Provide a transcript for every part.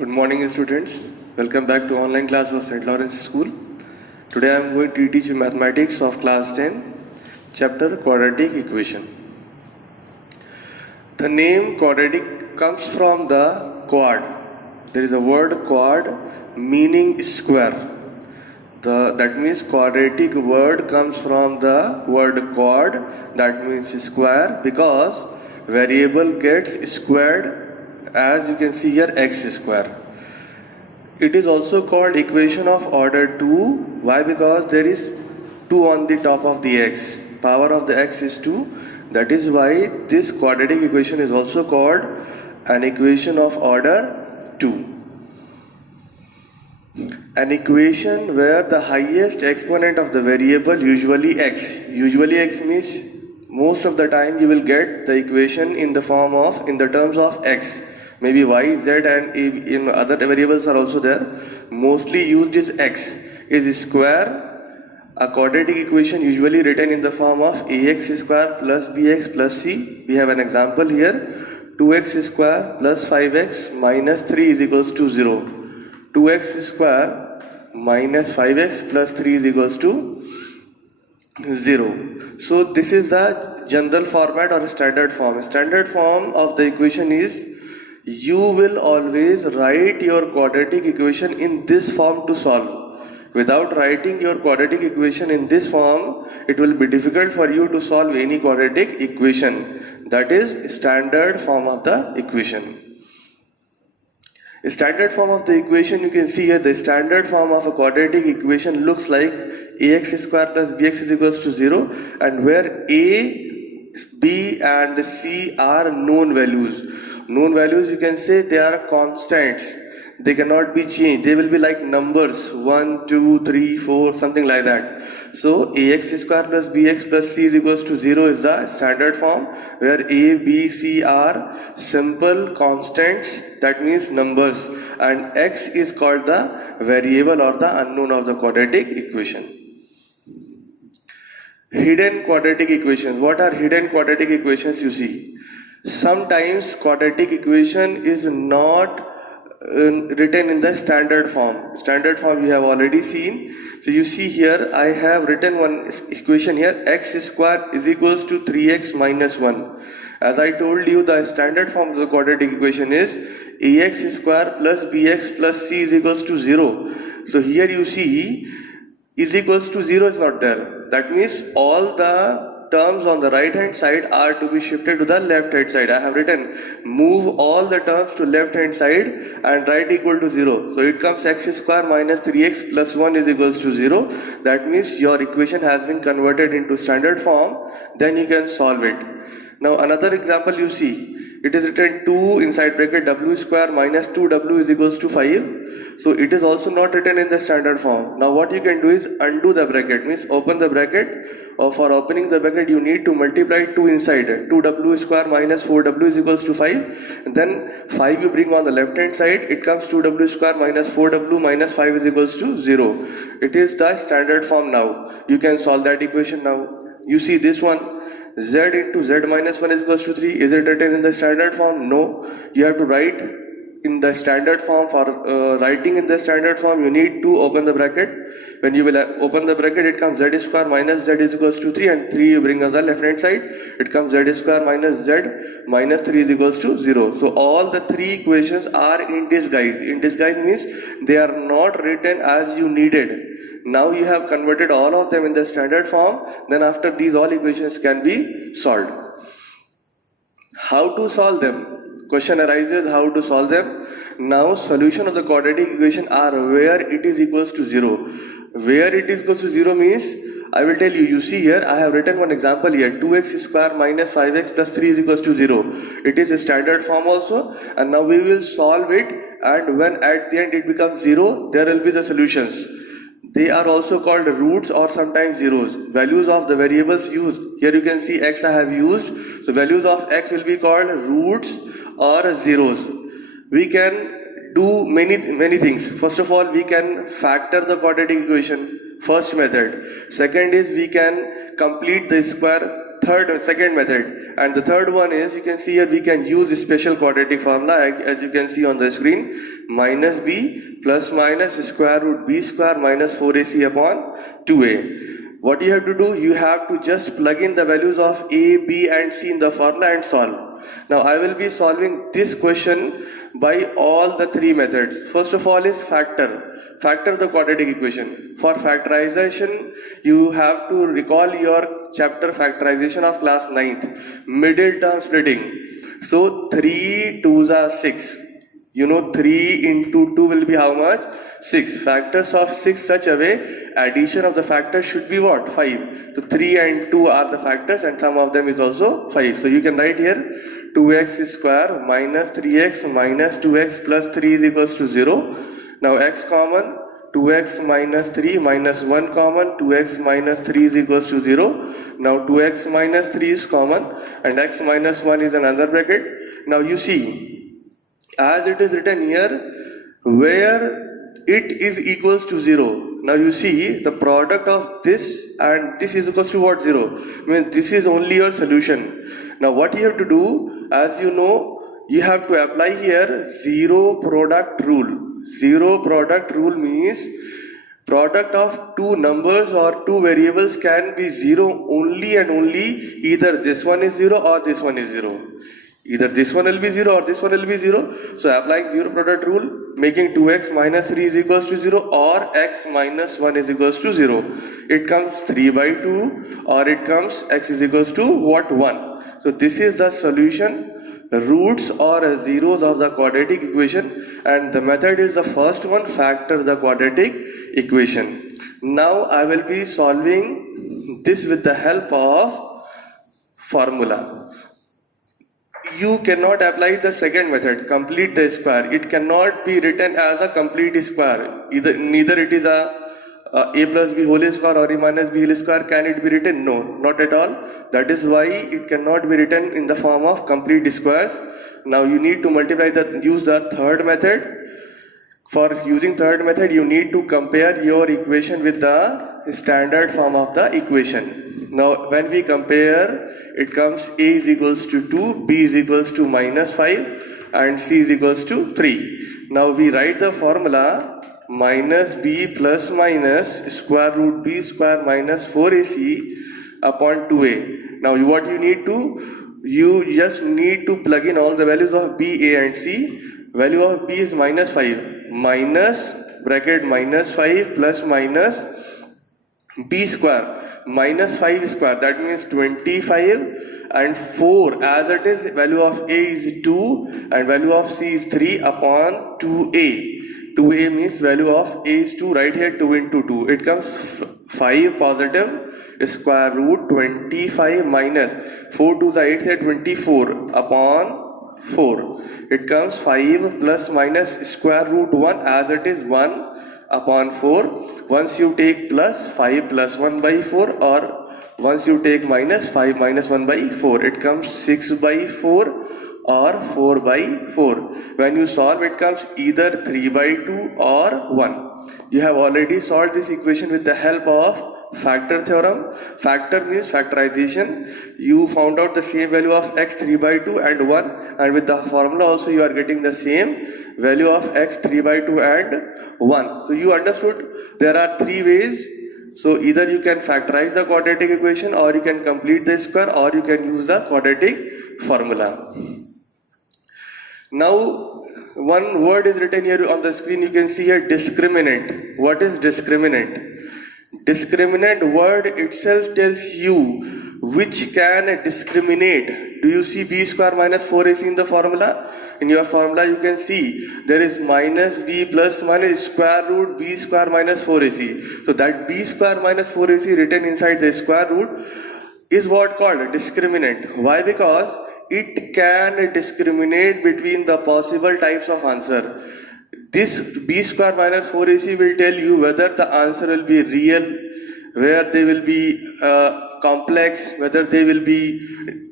Good morning, students. Welcome back to online class of St. Lawrence School. Today I am going to teach you mathematics of class 10, chapter Quadratic Equation. The name quadratic comes from the quad. There is a word quad meaning square. That means quadratic word comes from the word quad, that means square, because variable gets squared, as you can see here, x square. It is also called equation of order 2. Why? Because there is 2 on the top of the x. Power of the x is 2. That is why this quadratic equation is also called an equation of order 2. An equation where the highest exponent of the variable, usually x means most of the time you will get the equation in the terms of x. Maybe y, z and in other variables are also there. Mostly used is x is square. A quadratic equation usually written in the form of ax square plus bx plus c. We have an example here. 2x square plus 5x minus 3 is equals to 0. 2x square minus 5x plus 3 is equals to 0. So this is the general format or standard form. Standard form of the equation is you will always write your quadratic equation in this form to solve. Without writing your quadratic equation in this form, it will be difficult for you to solve any quadratic equation. That is standard form of the equation. Standard form of the equation, you can see here the standard form of a quadratic equation looks like ax square plus bx is equals to 0, and where a, b and c are known values. Known values, you can say they are constants. They cannot be changed. They will be like numbers 1, 2, 3, 4, something like that. So ax square plus bx plus c is equals to 0 is the standard form, where a, b, c are simple constants, that means numbers, and x is called the variable or the unknown of the quadratic equation. Hidden quadratic equations. What are hidden quadratic equations? You see, sometimes quadratic equation is not written in the standard form. Standard form you have already seen. So you see here I have written one equation here, x square is equals to 3x minus 1. As I told you, the standard form of the quadratic equation is ax square plus bx plus c is equals to 0. So here you see is equals to 0 is not there. That means all the terms on the right hand side are to be shifted to the left hand side. I have written move all the terms to left hand side and write equal to 0. So it comes x square minus 3x plus 1 is equals to 0. That means your equation has been converted into standard form. Then you can solve it. Now another example you see. It is written 2 inside bracket w square minus 2w is equals to 5. So it is also not written in the standard form. Now what you can do is undo the bracket, means open the bracket, or for opening the bracket you need to multiply 2 inside. 2w square minus 4w is equals to 5. And then 5 you bring on the left hand side, it comes 2w square minus 4w minus 5 is equals to 0. It is the standard form now. You can solve that equation now. You see this one. Z into Z minus 1 is equals to 3. Is it written in the standard form? No. You have to write in the standard form. For writing in the standard form, you need to open the bracket. When you will open the bracket, it comes Z square minus Z is equals to 3, and 3 you bring on the left hand side. It comes Z square minus Z minus 3 is equals to 0. So all the three equations are in disguise. In disguise means they are not written as you needed. Now you have converted all of them in the standard form. Then after these all equations can be solved. How to solve them? Question arises how to solve them. Now solution of the quadratic equation are where it is equals to 0. Where it is equals to 0 means, I will tell you, you see here I have written one example here, 2x square minus 5x plus 3 is equals to 0. It is a standard form also, and now we will solve it, and when at the end it becomes 0, there will be the solutions. They are also called roots or sometimes zeros. Values of the variables used. Here you can see x I have used. So values of x will be called roots or zeros. We can do many things. First of all, we can factor the quadratic equation. First method. Second is we can complete the square second method. And the third one is, you can see here we can use a special quadratic formula as you can see on the screen. Minus b plus minus square root b square minus 4ac upon 2a. What you have to do, you have to just plug in the values of a, b and c in the formula and solve. Now I will be solving this question by all the three methods. First of all is factor the quadratic equation. For factorization, you have to recall your chapter factorization of class 9th, middle term splitting. So 3 2s are 6. You know 3 into 2 will be how much? 6. Factors of 6 such a way, addition of the factors should be what? 5. So 3 and 2 are the factors and sum of them is also 5. So you can write here 2x square minus 3x minus 2x plus 3 is equals to 0. Now x common, 2x minus 3 minus 1 common, 2x minus 3 is equals to 0. Now 2x minus 3 is common and x minus 1 is another bracket. Now you see, as it is written here, where it is equals to 0. Now you see the product of this and this is equals to what? 0. Means this is only your solution. Now what you have to do, as you know, you have to apply here zero product rule. Zero product rule means product of two numbers or two variables can be 0 only and only either this one is 0 or this one is 0. Either this one will be 0 or this one will be 0. So applying zero product rule, making 2x minus 3 is equals to 0 or x minus 1 is equals to 0. It comes 3 by 2 or it comes x is equals to what? 1. So this is the solution, roots or zeros of the quadratic equation, and the method is the first one, factor the quadratic equation. Now I will be solving this with the help of formula. You cannot apply the second method, complete the square. It cannot be written as a complete square. Neither it is a plus b whole square or a minus b whole square. Can it be written? No, not at all. That is why it cannot be written in the form of complete squares. Now you need to use the third method. For using third method, you need to compare your equation with the standard form of the equation. Now when we compare, it comes a is equals to 2, b is equals to minus 5 and c is equals to 3. Now we write the formula minus b plus minus square root b square minus 4ac upon 2a. Now what you need to, you just need to plug in all the values of b, a and c. Value of b is minus 5. Minus bracket minus 5 plus minus b square minus 5 square, that means 25 and 4, as it is value of a is 2 and value of c is 3 upon 2a. 2a means value of a is 2, right here 2 into 2, it comes 5 positive square root 25 minus 4 to the 8th here 24 upon 4. It comes 5 plus minus square root 1, as it is 1 upon 4. Once you take plus, 5 plus 1 by 4, or once you take minus, 5 minus 1 by 4, it comes 6 by 4 or 4 by 4. When you solve, it comes either 3 by 2 or 1. You have already solved this equation with the help of factor theorem. Factor means factorization. You found out the same value of x 3 by 2 and 1, and with the formula also you are getting the same value of x 3 by 2 and 1. So you understood there are three ways. So either you can factorize the quadratic equation, or you can complete the square, or you can use the quadratic formula. Now one word is written here on the screen. You can see here discriminant. What is discriminant? Discriminant word itself tells you which can discriminate. Do you see b square minus 4ac in the formula? In your formula you can see there is minus b plus minus square root b square minus 4ac. So that b square minus 4ac written inside the square root is what called discriminant. Why? Because it can discriminate between the possible types of answer. This b square minus 4ac will tell you whether the answer will be real, where they will be complex, whether they will be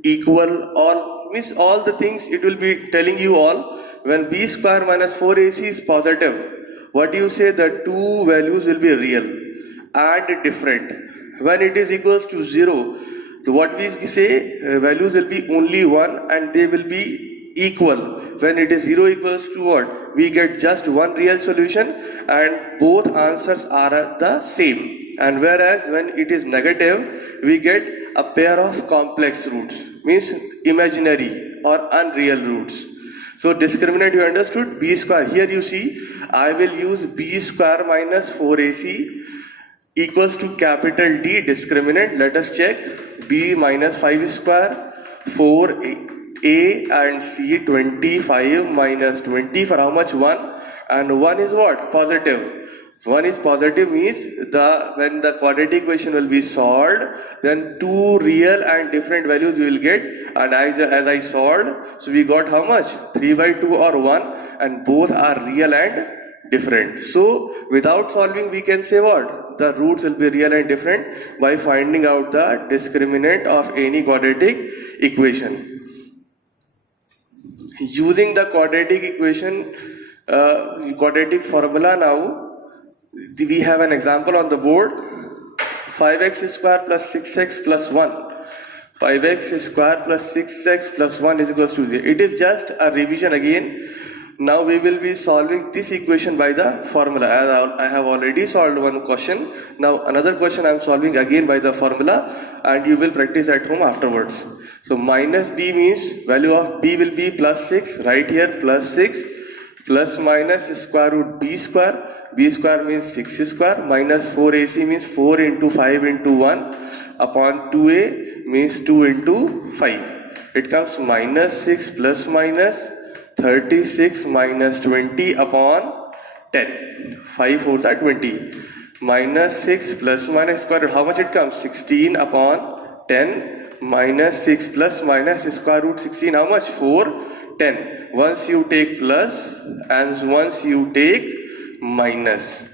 equal, or means all the things it will be telling you all. When b square minus 4ac is positive, what do you say? The two values will be real and different. When it is equals to 0, So what we say, values will be only 1 and they will be equal. When it is 0 equals to what? We get just one real solution and both answers are the same. And whereas when it is negative, we get a pair of complex roots, means imaginary or unreal roots. So discriminant you understood, b square. Here you see, I will use b square minus 4ac equals to capital D discriminant. Let us check. B minus 5 square, 4a and c, 25 minus 20 for how much? 1. And 1 is what? Positive. 1 is positive means when the quadratic equation will be solved, then two real and different values we will get. And as I solved, so we got how much? 3 by 2 or 1, and both are real and different. So without solving we can say what? The roots will be real and different by finding out the discriminant of any quadratic equation. Using the quadratic equation, quadratic formula now, we have an example on the board. 5x square plus 6x plus 1. 5x square plus 6x plus 1 is equals to 0. It is just a revision again. Now we will be solving this equation by the formula. As I have already solved one question. Now another question I am solving again by the formula, and you will practice at home afterwards. So minus b means value of b will be plus 6. Right here plus 6 plus minus square root b square. B square means 6 square minus 4ac means 4 into 5 into 1 upon 2a means 2 into 5. It comes minus 6 plus minus 36 minus 20 upon 10. 5 4s are 20. Minus 6 plus minus square root. How much it comes? 16 upon 10. Minus 6 plus minus square root 16. How much? 4. 10. Once you take plus and once you take minus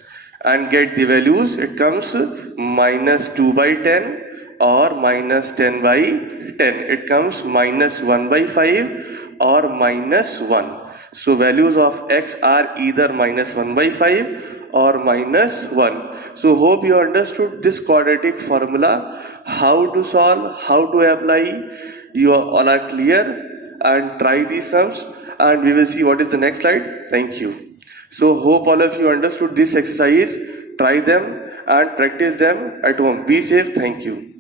and get the values, it comes minus 2 by 10 or minus 10 by 10. It comes minus 1 by 5 or minus 1. So values of x are either minus 1 by 5 or minus 1. So hope you understood this quadratic formula, how to solve, how to apply. You all are clear, and try these sums and we will see what is the next slide. Thank you. So hope all of you understood this exercise. Try them and practice them at home. Be safe. Thank you.